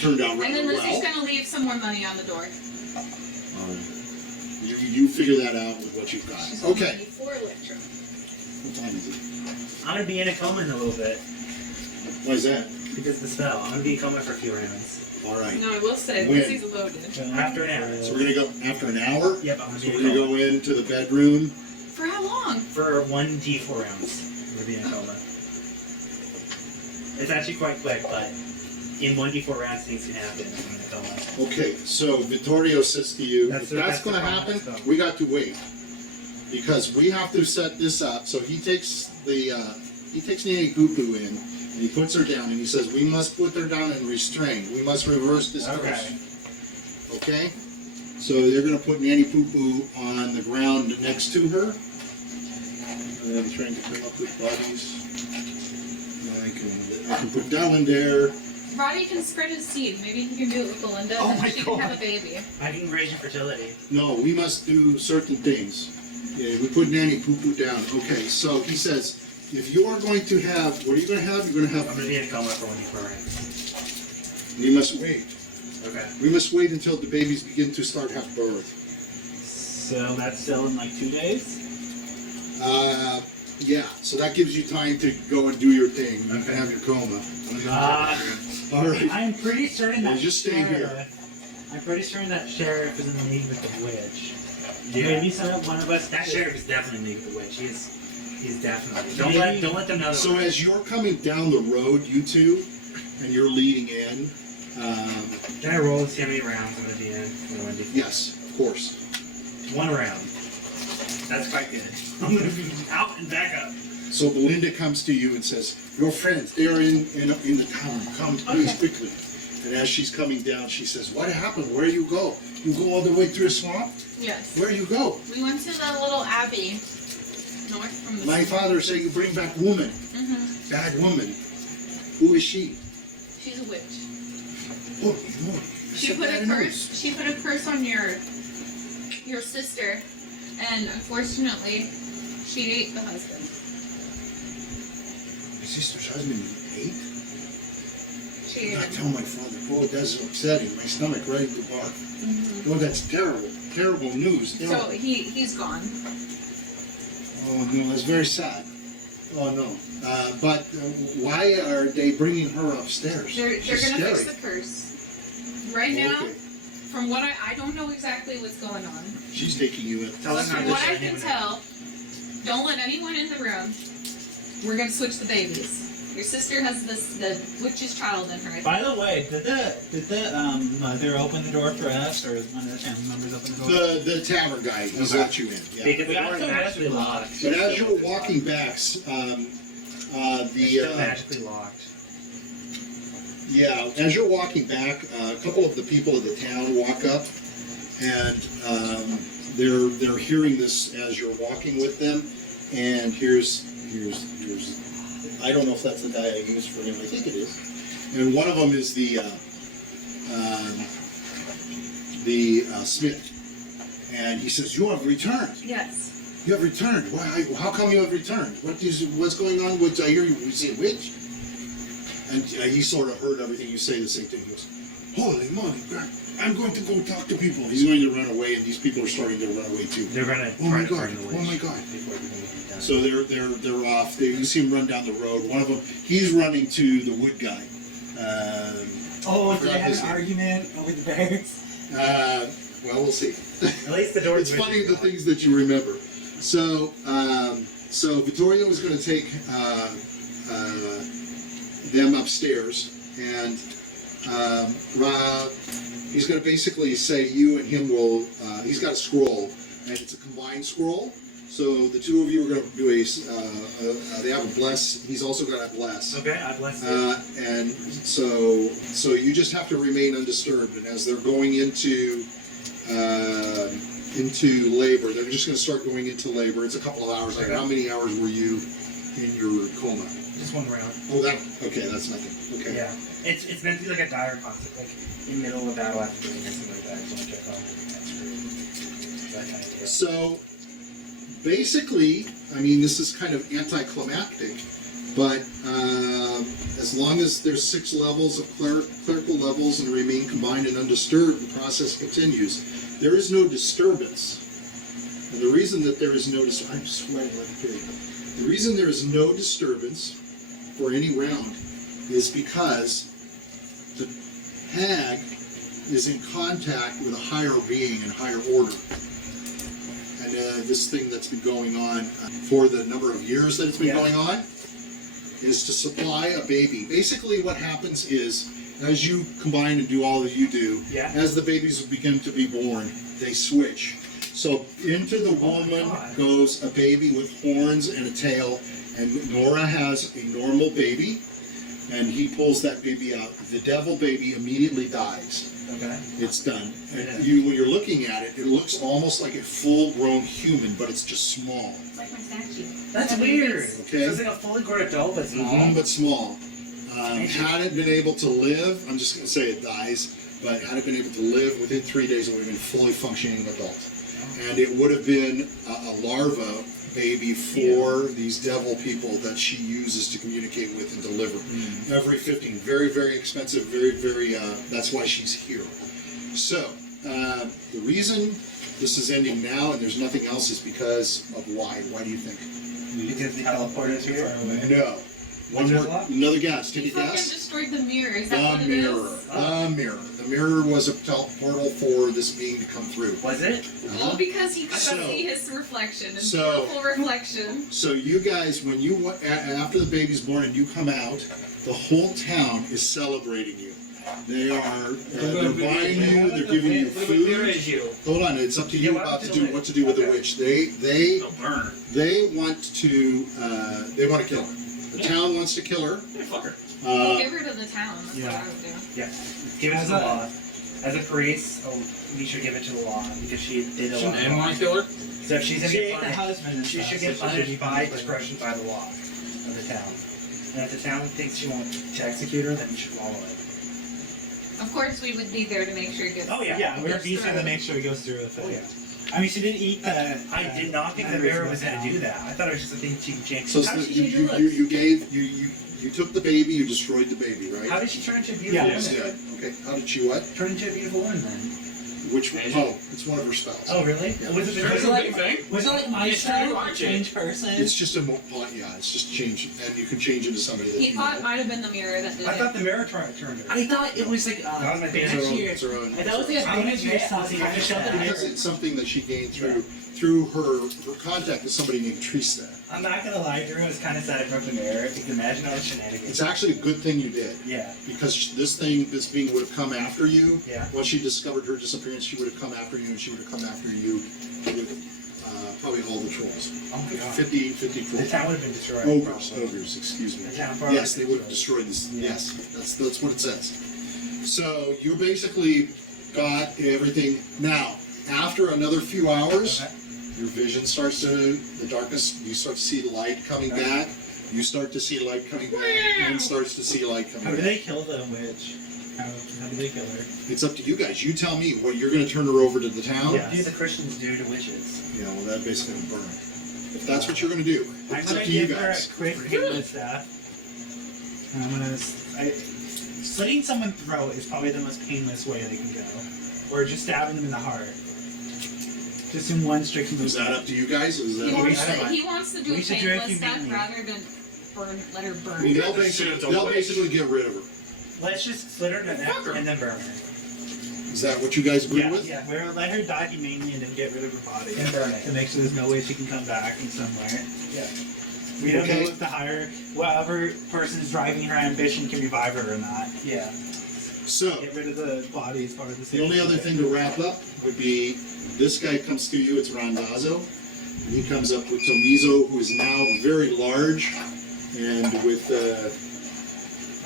turned out rather And then Lizzy's well. gonna leave some more money on the door. You figure that out with what you've got. She's Okay. 4 electro. What time is it? I'm gonna be in a coma in a little bit. Why is that? Because of the spell. I'm gonna be in a coma for a few rounds. All right. No, I will say, When? Lizzy's loaded. After an hour. So we're gonna go after an hour. Yep, I'm gonna So be we're in a gonna coma. go into the bedroom. For how long? For 1d4 rounds. I'm gonna be in a coma. It's actually quite quick, but in 1d4 rounds things can happen. I'm in a coma. Okay, so Vittorio says to you, That's if the- that's that's going to the happen, problem. we got to wait. Because we have to set this up. So he takes Nanny Poo Poo in, and he puts her down, and he says, we must put her down and restrain. We must reverse this curse. Okay? So they're going to put Nanny Poo Poo on the ground next to her. And I'm trying to come up with bodies. I can put Dallin there. Roddy can spread his seed. Maybe he can do it with Belinda, Oh and my then she can God. have a baby. I can raise your fertility. No, we must do certain things. Yeah, we put Nanny Poo Poo down. Okay, so he says, if you are going to have, what are you going to have? You're going to I'm have, gonna be in a coma for 1d4 rounds. we must wait. Okay. We must wait until the babies begin to start have birth. So that's still in like 2 days? Yeah, so that gives you time to go and do your thing. You can have your coma. All right. I'm pretty certain that Well, just stay here. I'm pretty certain that sheriff is in the league with the witch. Yeah. Maybe one of us. That sheriff is definitely in league with the witch. He's definitely. Maybe- Don't let them know. So as you're coming down the road, you two, and you're leading in, Can I roll and see how many rounds I'm gonna be in? yes, of course. 1 round. That's quite good. I'm gonna be out and back up. So Belinda comes to you and says, your friends, they are in the town. Come, please, quickly. And as she's coming down, she says, what happened? Where you go? You go all the way through the swamp? Yes. Where you go? We went to the little abbey north from the My father said you bring back woman. Mm-hmm. Bad woman. Who is she? She's a witch. Oh, no. She put a curse. She put a curse on your sister, and unfortunately, she ate the husband. My sister's husband ate? She ate I him. tell my father, oh, that's upsetting. My stomach ready to bark. Mm-hmm. Oh, that's terrible. Terrible news. So he's gone. Oh, no, that's very sad. Oh, no. But why are they bringing her upstairs? They're She's gonna scary. fix the curse. Right now, Okay. from what I don't know exactly what's going on. She's taking you in. Tell But them not from to what I shine can him tell, don't let anyone in the room. We're gonna switch the babies. Your sister has the witch's child in her. I think. By the way, did the mother open the door for us, or is one of the family members open the door? The tavern guy, he's Okay. let you in. Yeah. Because the We door got is some magically recipe locked. But as you're walking back, It's still magically locked. yeah, as you're walking back, a couple of the people of the town walk up, and they're hearing this as you're walking with them. And here's I don't know if that's the guy I used for him. I think it is. And one of them is the smith, and he says, "You have returned. Yes. You have returned. Why? How come you have returned? What's going on? I hear you say witch." And he sort of heard everything you say. The same thing. He goes, "Holy moly! I'm going to go talk to people." He's going to run away, and these people are starting to run away too. They're gonna Oh my try to God! burn the witch. Oh my God! Before the movie is done. So they're off. You see him run down the road. One of them, he's running to the wood guy. Oh, I did they forgot have his an name. argument over the bears? Well, we'll see. At least the door is It's funny the things that you remember. So Vittorio is going to take them upstairs, and he's going to basically say you and him will. He's got a scroll, and it's a combined scroll. So the two of you are going to do they have a bless.'s also going to have bless. Okay, I bless you. And so you just have to remain undisturbed. And as they're going into labor, they're just going to start going into labor. It's a couple of hours. Like, Okay. how many hours were you in your coma? Just 1 round. Oh, that's nothing. Okay. Yeah. It's meant to be like a dire conflict, like in the middle of a battle after doing something like that. I just want to check on that kind of deal. So basically, I mean, this is kind of anticlimactic, but as long as there's 6 levels of clerical levels and remain combined and undisturbed, the process continues. There is no disturbance. And the reason that there is no I'm sweating like a pig. The reason there is no disturbance for any round is because the hag is in contact with a higher being and higher order. And this thing that's been going on for the number of years that it's been going on is to supply a baby. Basically what happens is, as you combine and do all that you do, as the babies begin to be born, they switch. So into the woman goes a baby with horns and a tail, and Nora has a normal baby, and he pulls that baby out. The devil baby immediately dies. Okay. It's done. And when you're looking at it, it looks almost like a full-grown human, but it's just small. It's like my statue. That's weird. Okay. So it's like a fully grown adult, but small. But small. Had it been able to live, I'm just going to say it dies, but had it been able to live within 3 days, it would have been a fully functioning adult. And it would have been a larva baby for these devil people that she uses to communicate with and deliver. Every 15. Very, very expensive, very, very, that's why she's here. So, the reason this is ending now and there's nothing else is because of why. Why do you think? Because the teleporters here? No. One more, another guess. Take He a fucking guess. destroyed the mirror. Is that what The it mirror. is? The mirror. The mirror was a portal for this being to come through. Was it? Well, because he couldn't So- see his reflection. His so- beautiful reflection. So you guys, when you after the baby's born and you come out, the whole town is celebrating you. They are they're buying you, they're giving you food. Hold on, it's up to you about to do what to do with the witch. They burn. they want to kill her. The town wants to kill her. Yeah, fuck her. Get rid of the town. That's what I would do. Yeah. Give it to the law. As a priest, we should give it to the law because she did a lot. And want to kill her? So if she's She gonna ate get the punished, husband and she stuff, should get so she should be punished by punished. discretion by the law of the town. And if the town thinks she wants to execute her, then you should follow it. Of course, we would be there to make sure it gets. Oh, yeah. Yeah, we're Goes being through. to make sure it goes through with it. Oh, yeah. I mean, she did eat the. I did not think the mirror was going to do that. I thought it was just a thing she can change. So How did she change her looks? you took the baby, you destroyed the baby, right? How did she turn into a beautiful Yeah. woman? Good. Okay. How did she what? Turn into a beautiful woman then. Which one? Oh, it's one of her spells. Oh, really? Yeah. Was it Sure, it's a big thing. Was it like my Yeah, style? sure, watch it. Change person? It's just a yeah. It's just change, and you can change into somebody that He you thought it know. might have been the mirror that did I it. thought the mirror turned her. I thought it was like That was my It's favorite. her own. year. It's her own. I thought it was like a bonus year something. I just showed the Because mirror. it's something that she gained through her contact with somebody named Trista. I'm not gonna lie, Drew. It was kind of sad I broke the mirror. You can imagine all the shenanigans. It's actually a good thing you did. Yeah. Because this being would have come after you. Yeah. Once she discovered her disappearance, she would have come after you, and she would have come after you with probably all the trolls. Oh my god. 50 The trolls. town would have been destroyed. Ogres, excuse me. The town probably Yes, they would have destroyed this. Yes, that's what it says. So you basically got everything. Now, after another few hours, your vision starts to, the darkness, you start to see light coming back. You start to see light coming back, and starts to see light How coming did back. they kill the witch? How did they kill her? It's up to you guys. You tell me what you're going to turn her over to the town. What do the Christians do to witches? Yeah, well, that basically will burn. If that's what you're going to do, I'm it's up gonna to you give her a guys. quick hit with staff. And I'm gonna. Slitting someone's throat is probably the most painless way they can go. Or just stabbing them in the heart. Just in one strict move. Is that up to you guys? Is that He what wants, you to, he wants to do We a should do it if painless you stuff beat me. rather than let her burn. Well, they'll This shit is a they'll witch. basically get rid of her. Let's just slit her to neck Fuck her. and then burn her. Is that what you guys agree Yeah, with? Yeah. we're let her die humanely and then get rid of her body. And burn it. To make sure there's no way she can come back in some way. Yeah. We don't Okay. know if the higher, whatever person is driving her ambition can revive her or not. Yeah. So, Get rid of the body as part of the the only other thing to wrap up would be this guy comes to you, it's Randazzo, and he comes up with Tomizo, who is now very large, and with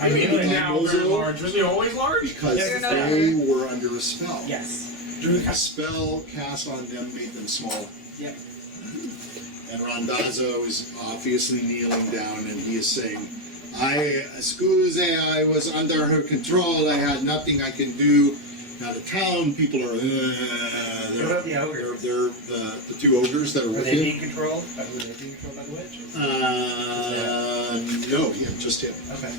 I mean, Really now Mozo? very large. Was he always large? because They're not- they were under a spell. Yes. A spell cast on them made them smaller. Yep. And Randazzo is obviously kneeling down and he is saying, Excuse, I was under her control, I had nothing I can do. Now the town people are, What about the ogres? they're the two ogres that are Are with they him. being controlled? Were they being controlled by the witch? No, yeah, just him. Okay.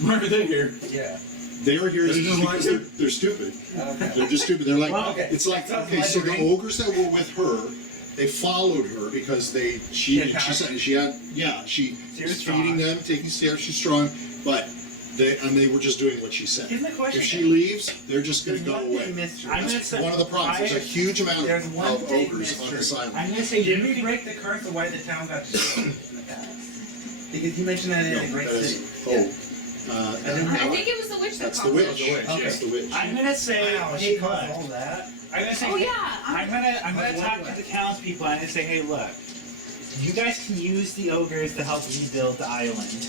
Why are they here? Yeah. They're here They just because like they're stupid. Okay. They're just stupid. They're like, Well, okay. it's like, That sounds okay, so the legendary. ogres that were with her, they followed her because she had power? said she had, yeah, she She was was feeding strong. them, taking stairs, she's strong, but they were just doing what she said. Here's my question. If she leaves, they're just going There's to go one big away. mystery. I'm gonna That's say one of the problems. There's a huge amount There's one of big ogres on mystery. this island. I'm gonna say Did you we could break the curse of why the town got destroyed in the past? Because you mentioned that in No, the Great that is, City. I think it was the witch that that's the caused witch. it. Okay. That's the witch. I'm gonna say, Wow, hey, she caused look. all that. I'm gonna say, Oh hey, yeah. I'm gonna talk to the townspeople and say, hey, look, you guys can use the ogres to help rebuild the island.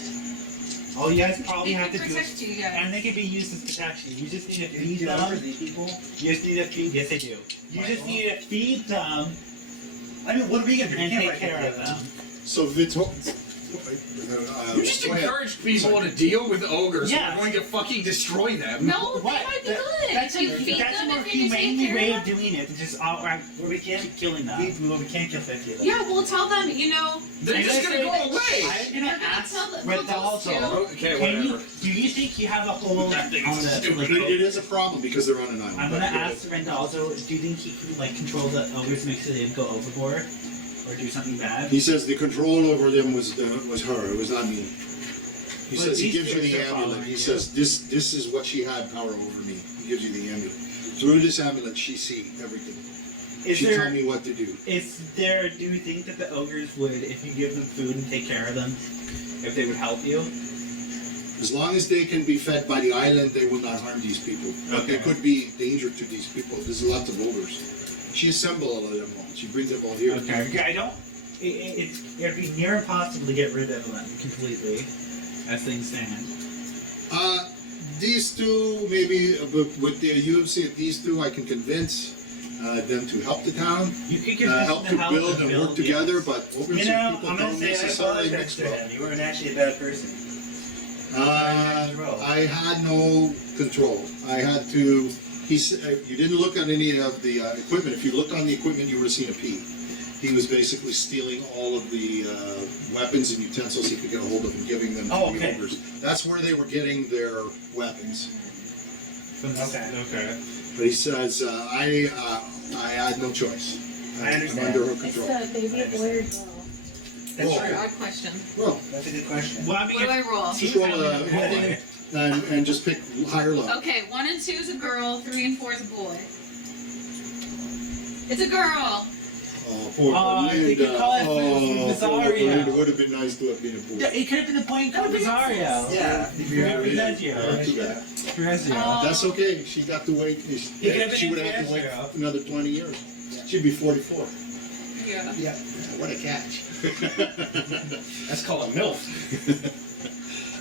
All you guys probably They have can to do protect is, you guys. and they can be used as protection. You just need to feed Do them. these people? You just need to feed. Yes, they do. You just need to feed them I mean, what are we gonna do? We and can't take break care it of them. So Vitor... You just go ahead. encouraged people to deal with ogres. Yeah. We're going to fucking destroy them. No, What? they might be That- good. That's If you feed that's a them more and you take humane care way of of them. doing it than just outright Well, we can't killing them. we can't kill 50 of them. Yeah, we'll tell them, you know. They're I'm just gonna going to say- go away. I'm gonna We're gonna ask tell them- with the we'll also. tell Okay, Can you? whatever. Do you think you have a hold That on thing is the? stupid. Like, It is a problem because they're on an island. I'm but gonna go ask Renda also. Do you think he can like control the ogres to make sure they didn't go overboard or do something bad? He says the control over them was her. It was not me. He But says he these gives you things the are amulet. following He you. says this is what she had power over me. He gives you the amulet. Through this amulet, she see everything. Is She there? told me what to do. Is there? Do you think that the ogres would, if you give them food and take care of them, if they would help you? As long as they can be fed by the island, they will not harm these people. But they Okay. could be danger to these people. There's lots of ogres. She assembles all of them all. She brings them all here. Okay. I don't. It'd be near impossible to get rid of them completely, as things stand. These two, maybe with the UFC of these two, I can convince them to help the town, You could give help to build and work together. But ogres You know, and people I'm gonna don't say I necessarily apologize mix to well. him. You weren't actually a bad person. I had no control. I had to. You didn't look at any of the equipment. If you looked on the equipment, you would have seen a P. He was basically stealing all of the weapons and utensils he could get a hold of and giving them to Oh, the okay. ogres. That's where they were getting their weapons. Okay. Okay. But he says, I had no choice. I I'm understand. under her It's control. the baby boy or girl. That's Well, true. Odd question. Well, That's a good question. Well, I mean, What do I roll? just roll and just pick higher low. Okay, 1 and 2 is a girl, 3 and 4 is a boy. It's a girl. Oh, poor they could Belinda. call it Oh, poor Bizarria. Belinda. Would have been nice to have been a boy. Yeah, it could have been the point called Rosario. Yeah. Not too bad. That's okay. She got to wait. could have been She would have to wait Fiasco. another 20 years. She'd be 44. Yeah. Yeah. What a catch. That's called a MILF.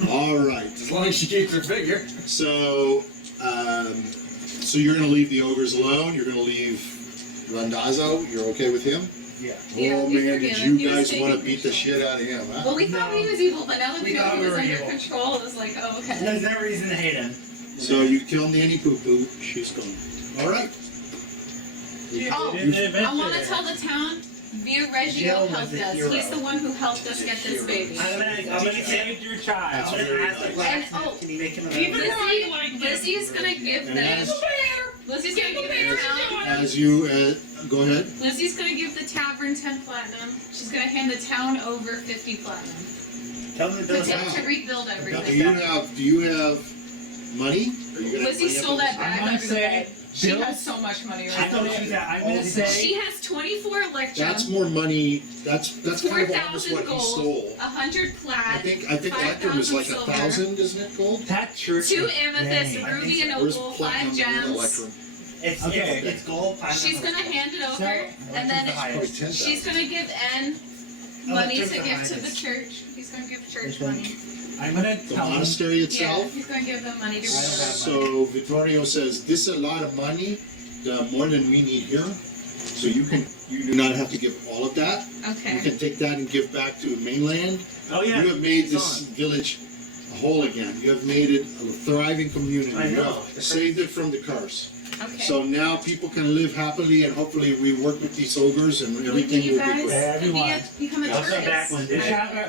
All right. As long as she keeps her figure. So, so you're going to leave the ogres alone. You're going to leave Randazzo. You're okay with him? Yeah. Yeah, Oh we man, forgive did him. you He was guys want to taking beat the control. shit out of him? Huh? Well, we thought he was evil, but now that We we know thought he we was were under evil. control, it was like, oh, okay. There's no reason to hate him. So you kill Nanny Poo Poo. She's gone. All right. Oh, I want to tell the town, Via Reggio Jill was helped the us. hero. He's the one who helped us get this baby. I'm gonna say, Saved your child. I'm gonna ask the And, blacksmith, oh, can you make him a Lizzie's gonna give And them. as, Lizzie's gonna give the town. as you go ahead. Lizzie's gonna give the tavern 10 platinum. She's gonna hand the town over 50 platinum. Tell him to build To, a Wow. to rebuild Do everything. you have money? Are you gonna have Lizzie money stole up that in bag I'm gonna under the say bed. She Bill- has so much money I right thought now. she was that. I'm gonna say. She has 24 electrum, That's more money. That's kind of almost 4,000 what he gold, stole. 100 I plaid, think Electrum is like 5,000 1,000, isn't it, gold? That church. 2 is amethysts, dang. a ruby so. and Where's opal, 5 platinum in gems. Electrum? It's gold, platinum. She's gonna hand it over, and then Probably 10,000. she's gonna give N money to Electrum's the give to the highest. church. He's gonna give church Okay. money. I'm gonna The tell him. monastery Yeah, itself. he's gonna give them money to I don't rebuild. have So Vittorio says this is a lot of money, more than we need here. So you do not have to give all of that. You Okay. can take that and give back to mainland. Oh yeah. You have made It's this village whole again. You have made it a thriving community. I You know. have saved it from the curse. Okay. So now people can live happily, and hopefully we work with these ogres, and everything you will guys be great. Everyone. become a I'll come back tourist. one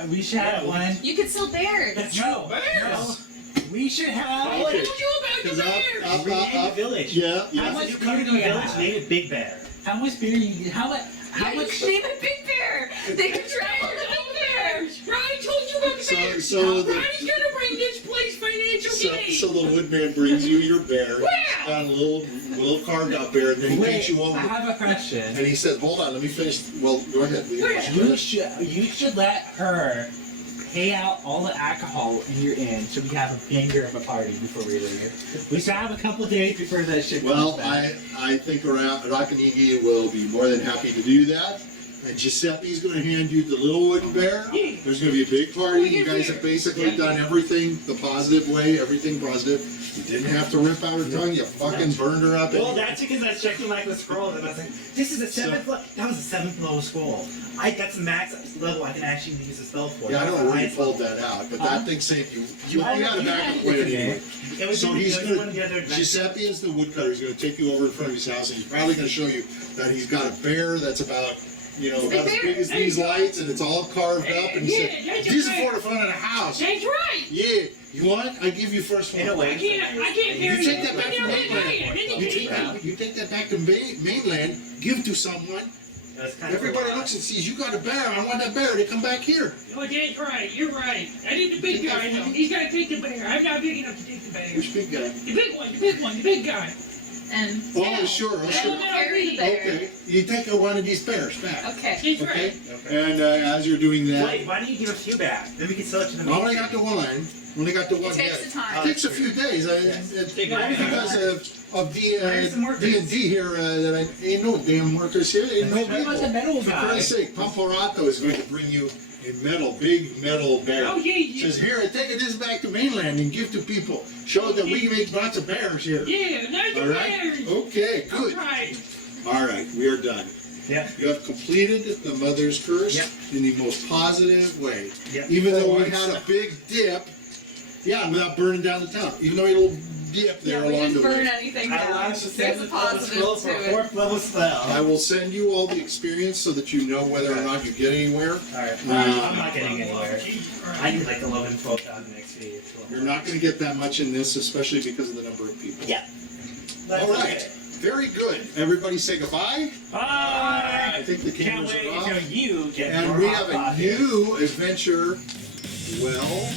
We day. should have one. You could sell bears. No. Bears! We should have. Okay. What told you about the 'Cause bear? Rename the village. Yeah, How yeah. much You beer come do to you the village, have? name it Big Bear. How much beer you get? How much? How Yeah, much? you name it Big Bear. They can try it with Big Bear. Ronnie told you about the bear. So the Ronnie's gonna bring this place financial gain. so the woodman brings you your bear. Wow. Got a little carved out bear, and then he takes you over. I have a question. And he said, "Hold on, let me finish." Well, go ahead. You should let her pay out all the alcohol in your inn so we have a banger of a party before we leave. We should have a couple days before that shit Well, comes back. I think Rockinigi will be more than happy to do that. And Giuseppe's going to hand you the little wooden bear. There's going to be a big party. You guys have basically done everything the positive way, everything positive. You didn't have to rip out her tongue. You fucking burned her up. Well, that's because I was checking like the scroll and I was like, this is a seventh level. That was a 7th level scroll. That's the max level I can actually use a spell for. Yeah, I don't know where you Highest pulled level. that out, but that thing saved you. You had a you back had and play it it anyway. It was So in the- he's it was going one of the other to, adventures. Giuseppe is the woodcutter. He's going to take you over in front of his house, and he's probably going to show you that he's got a bear that's about, about as big as these lights, and it's all carved up. And he said, that's a "This is bear. for the front of the house." That's right. Yeah, you want? I give you first one. In a way. I can't You carry take it. that back to Look at mainland. that. You take that back to mainland. Give to someone. It was kind of Everybody a lot. looks and sees you got a bear. I want that bear. They come back here. Oh, that's right. You're right. I need the big guy now. He's got to take the bear. I'm not big enough to take the bear. Which big guy? The big one. The big one. The big guy. And Oh, sure. I Sure. will carry the bear. Okay, you take one of these bears back. Okay. That's Okay. right. And as you're doing that, Wait, why don't you give a few back? Then we can sell it to the I only got the one. Only got the one. It takes head. the time. It takes a few days. It's because of Hire some workers. D&D here. That I ain't no damn workers here. Ain't no What about the people. metal For guy? Christ's sake, Pamparato is going to bring you a big metal bear. Oh, yeah. Says here, take this back to mainland and give to people. Show that we make lots of bears here. Yeah, not the All right. bears. Okay. All Good. right. All right. We are done. Yeah. You have completed the mother's curse Yep. in the most positive way. Yep. Even though we Once. had a big dip, without burning down the town. Even though we had a little dip there Yeah, we along didn't the burn way. anything I down. launched a There's a 7th level scroll positive for a to it. 4th level spell. I will send you all the experience so that you know whether or not you get anywhere. Alright, I'm not getting anywhere. I need like 11, 12,000 XP. You're not going to get that much in this, especially because of the number of people. Yeah. All right. Very good. Everybody say goodbye. Bye! I think the Can't cameras wait are off. until you get And more we hot have a coffee. new adventure. Well,